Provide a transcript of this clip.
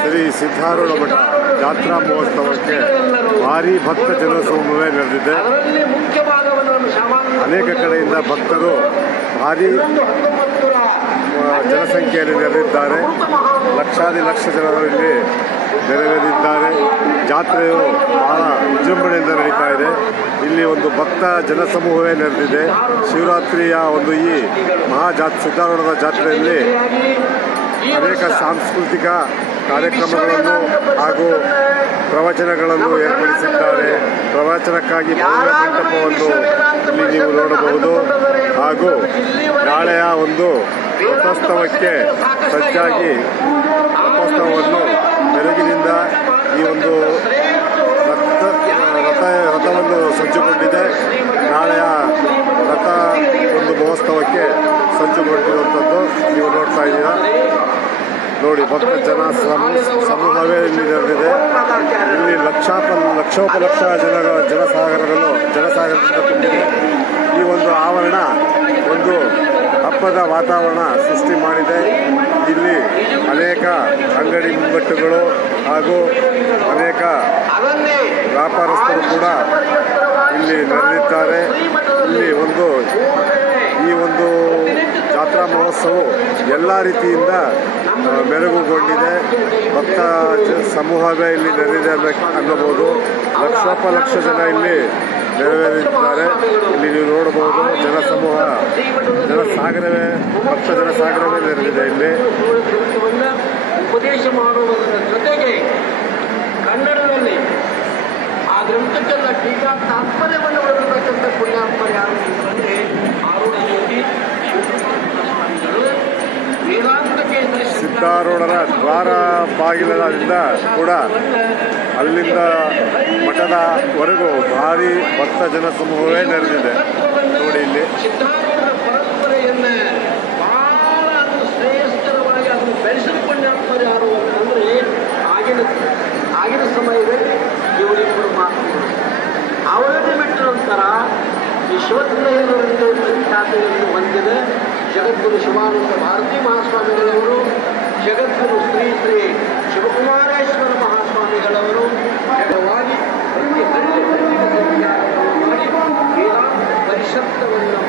ಶ್ರೀ ಸಿದ್ಧಾರೂಢ ಮಠ ಜಾತ್ರಾ ಮಹೋತ್ಸವಕ್ಕೆ ಭಾರೀ ಭಕ್ತ ಜನಸಮೂಹವೇ ನಡೆದಿದೆ. ಅನೇಕ ಕಡೆಯಿಂದ ಭಕ್ತರು ಭಾರೀ ಜನಸಂಖ್ಯೆಯಲ್ಲಿ ನೆರೆದಿದ್ದಾರೆ. ಲಕ್ಷ ಜನರು ಇಲ್ಲಿ ನೆರವೇರಿದ್ದಾರೆ. ಜಾತ್ರೆಯು ಬಹಳ ವಿಜೃಂಭಣೆಯಿಂದ ನಡೀತಾ ಇದೆ. ಇಲ್ಲಿ ಒಂದು ಭಕ್ತ ಜನಸಮೂಹವೇ ನೆರೆದಿದೆ. ಶಿವರಾತ್ರಿಯ ಒಂದು ಈ ಸಿದ್ಧಾರೂಢದ ಜಾತ್ರೆಯಲ್ಲಿ ಅನೇಕ ಸಾಂಸ್ಕೃತಿಕ ಕಾರ್ಯಕ್ರಮಗಳನ್ನು ಹಾಗೂ ಪ್ರವಚನಗಳನ್ನು ಏರ್ಪಡಿಸಿದ್ದಾರೆ. ಪ್ರವಚನಕ್ಕಾಗಿ ಭವ್ಯ ಮಂಟಪವನ್ನು ಇಲ್ಲಿ ನೀವು ನೋಡಬಹುದು. ಹಾಗೂ ನಾಳೆಯ ಒಂದು ರಥೋತ್ಸವಕ್ಕೆ ಸಜ್ಜಾಗಿ ರಥೋತ್ಸವವನ್ನು ಬೆಳಗಿನಿಂದ ಈ ಒಂದು ರಥವನ್ನು ಸಜ್ಜುಗೊಂಡಿದೆ. ನಾಳೆಯ ರಥ ಒಂದು ಮಹೋತ್ಸವಕ್ಕೆ ಸಜ್ಜುಗೊಂಡಿರುವಂಥದ್ದು ನೀವು ನೋಡ್ತಾ ಇದ್ದೀರಾ. ನೋಡಿ, ಭಕ್ತ ಸಮೂಹವೇ ಇಲ್ಲಿ ನಡೆದಿದೆ. ಇಲ್ಲಿ ಲಕ್ಷೋಪಲಕ್ಷ ಜನಸಾಗರದಿಂದ ತುಂಬಿದೆ. ಈ ಒಂದು ಆವರಣ ಒಂದು ಹಬ್ಬದ ವಾತಾವರಣ ಸೃಷ್ಟಿ ಮಾಡಿದೆ. ಇಲ್ಲಿ ಅನೇಕ ಅಂಗಡಿ ಮುಂಗಟ್ಟುಗಳು ಹಾಗೂ ಅನೇಕ ವ್ಯಾಪಾರಸ್ಥರು ಕೂಡ ಇಲ್ಲಿ ನೆರೆದಿದ್ದಾರೆ. ಇಲ್ಲಿ ಈ ಒಂದು ಜಾತ್ರಾ ಮಹೋತ್ಸವವು ಎಲ್ಲ ರೀತಿಯಿಂದ ಮೆರುಗುಗೊಂಡಿದೆ. ಭಕ್ತ ಸಮೂಹವೇ ಇಲ್ಲಿ ನೆರೆದಿದೆ ಅನ್ನಬಹುದು. ಲಕ್ಷೋಪಲಕ್ಷ ಜನ ಇಲ್ಲಿ ನೆರವೇರಿದ್ದಾರೆ. ಇಲ್ಲಿ ನೀವು ನೋಡಬಹುದು ಭಕ್ತ ಜನಸಾಗರವೇ ನೆರೆದಿದೆ. ಇಲ್ಲಿ ಉಪದೇಶ ಮಾಡುವುದರ ಜೊತೆಗೆ ಕನ್ನಡದಲ್ಲಿ ಆ ಗ್ರಂಥಕ್ಕೆಲ್ಲ ಟೀಕಾ ತಾತ್ಪರ್ಯವನ್ನು ಬರೆದಿರ್ತಕ್ಕಂಥ ಪುಣ್ಯಾತ್ಮರು ಯಾರು ಅಂದರೆ ಆರೂಢ ಯೋಗಿ ಸ್ವಾಮಿಗಳು, ವೇದಾಂತ ಕೇಂದ್ರ ಸಿದ್ಧಾರೂಢರ ದ್ವಾರ ಬಾಗಿಲದಿಂದ ಕೂಡ ಅಲ್ಲಿಂದ ಮಠದವರೆಗೂ ಭಾರಿ ಭಕ್ತ ಜನಸಮೂಹವೇ ನೆರೆದಿದೆ. ನೋಡಿ, ಇಲ್ಲಿ ಸಿದ್ಧಾರೂಢರ ಪರಂಪರೆಯನ್ನು ಬಹಳ ಶ್ರೇಷ್ಠರವಾಗಿ ಅದನ್ನು ಬೆಳೆಸಿದ ಪುಣ್ಯಾತ್ಮರು ಯಾರು ಅಂತಂದರೆ ಆಗಿನ ಸಮಯದಲ್ಲಿ ಇವರಿಬ್ಬರು ಮಾತು ಅವರನ್ನು ಬಿಟ್ಟ ನಂತರ ಈ ಶಿವತ್ರಯರವರೆಗೆ ಖ್ಯಾತಿಯನ್ನು ಹೊಂದಿದೆ. ಜಗದ್ಗುರು ಶಿವಾನಂದ ಭಾರತೀ ಮಹಾಸ್ವಾಮಿಗಳವರು, ಜಗದ್ಗುರು ಶ್ರೀ ಶ್ರೀ ಶಿವಕುಮಾರೇಶ್ವರ ಮಹಾಸ್ವಾಮಿಗಳವರು ಜಗವಾಗಿ ಪ್ರತಿ ಹಳ್ಳಿ ಮಾಡಿ ವೇದಾಂತ ಪರಿಷತ್ತವನ್ನು